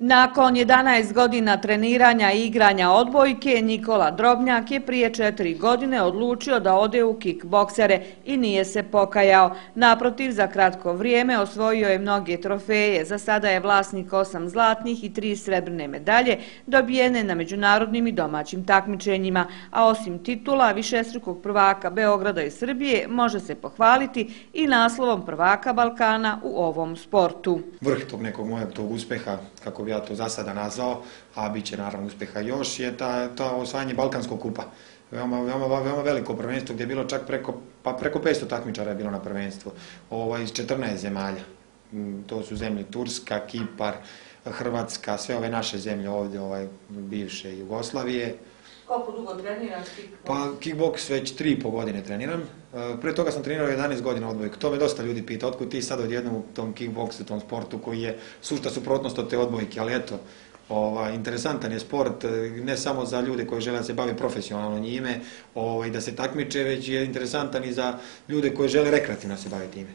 Nakon 11 godina treniranja i igranja odbojke, Nikola Drobnjak je prije 4 godine odlučio da ode u kickboksere i nije se pokajao. Naprotiv, za kratko vrijeme osvojio je mnoge trofeje. Za sada je vlasnik 8 zlatnih i 3 srebrne medalje dobijene na međunarodnim i domaćim takmičenjima, a osim titula višestrukog prvaka Beograda i Srbije može se pohvaliti i naslovom prvaka Balkana u ovom sportu. Vrh tog nekog mojeg uspjeha, kako bi ja to za sada nazvao, a bit će naravno uspjeha još, je ta osvajanje Balkanskog kupa. Veoma veliko prvenstvo gdje je bilo čak preko 500 takmičara je bilo na prvenstvu iz 14 zemalja. To su zemlje Turska, Kipar, Hrvatska, sve ove naše zemlje ovdje, bivše Jugoslavije. Koliko dugo treniraš kickboks? Pa kickboks već 3,5 godine treniram. Prije toga sam trenirao 11 godina odbojku. To me dosta ljudi pita, otkud ti sad odjednom u tom kickboksu, tom sportu koji je sušta suprotnost od te odbojke, ali eto, interesantan je sport ne samo za ljude koji žele da se bave profesionalno njime i da se takmiče, već je interesantan i za ljude koji žele rekreativno se baviti time.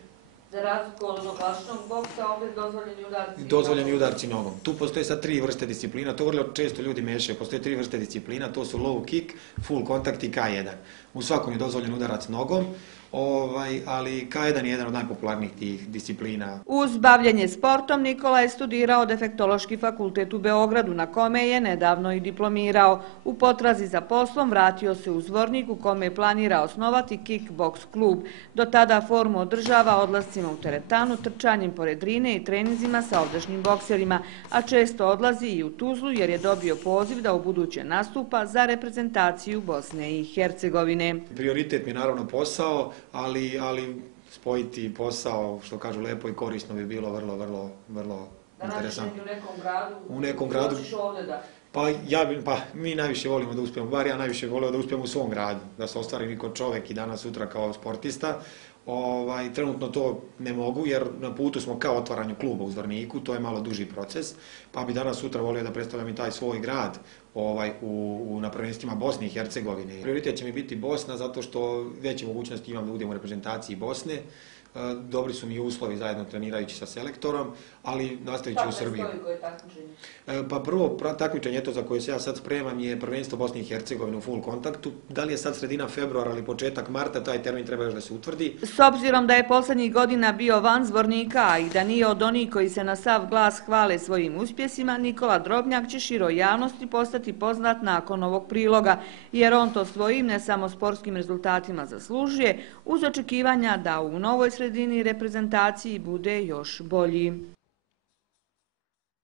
Za razliku od klasičnog boksa, ovdje dozvoljeni udarci. Dozvoljeni udarci nogom. Tu postoje sad 3 vrste disciplina, to vrlo često ljudi mešaju. Postoje 3 vrste disciplina, to su low kick, full contact i K1. U svakom je dozvoljen udarac nogom, ali K1 je jedan od najpopularnijih tih disciplina. Uz bavljenje sportom Nikola je studirao Defektološki fakultet u Beogradu, na kome je nedavno i diplomirao. U potrazi za poslom vratio se u Zvornik u kome planira osnovati kickboks klub. Do tada formu održava odlascima u teretanu, trčanjem pored Drine i treninzima sa ovdašnjim bokserima, a često odlazi i u Tuzlu jer je dobio poziv da ubuduće nastupa za reprezentaciju Bosne i Hercegovine. Prioritet mi je naravno posao, ali spojiti posao, što kažu, lepo i korisno bi bilo vrlo interesantno. U nekom gradu? Hoćeš ovdje da? Pa mi najviše volimo da uspijemo, bar ja najviše volio da uspijemo u svom gradu, da se ostvarim i kao čovjek i danas sutra kao sportista. Trenutno to ne mogu jer na putu smo kao otvaranju kluba u Zvorniku, to je malo duži proces, pa bi danas sutra volio da predstavljam i taj svoj grad na prvenstvima Bosne i Hercegovine. Prioritet će mi biti Bosna zato što veće mogućnosti imam da budem u reprezentaciji Bosne. Dobri su mi uslovi zajedno trenirajući sa selektorom, ali nastavit ću u Srbiju. Kako je takmičenje? Pa prvo takmičenje za koje se ja sad spremam je prvenstvo Bosne i Hercegovine u full kontaktu. Da li je sad sredina februara ili početak marta, taj termin treba još da se utvrdi. S obzirom da je posljednjih godina bio van Zvornika, a i da nije od onih koji se na sav glas hvale svojim uspjesima, Nikola Drobnjak će široj javnosti postati poznat nakon ovog priloga, jer on to svojim ne samo sportskim rezultatima zaslužuje, uz očekivanja da u novoj sredini reprezentaciji bude još bolji.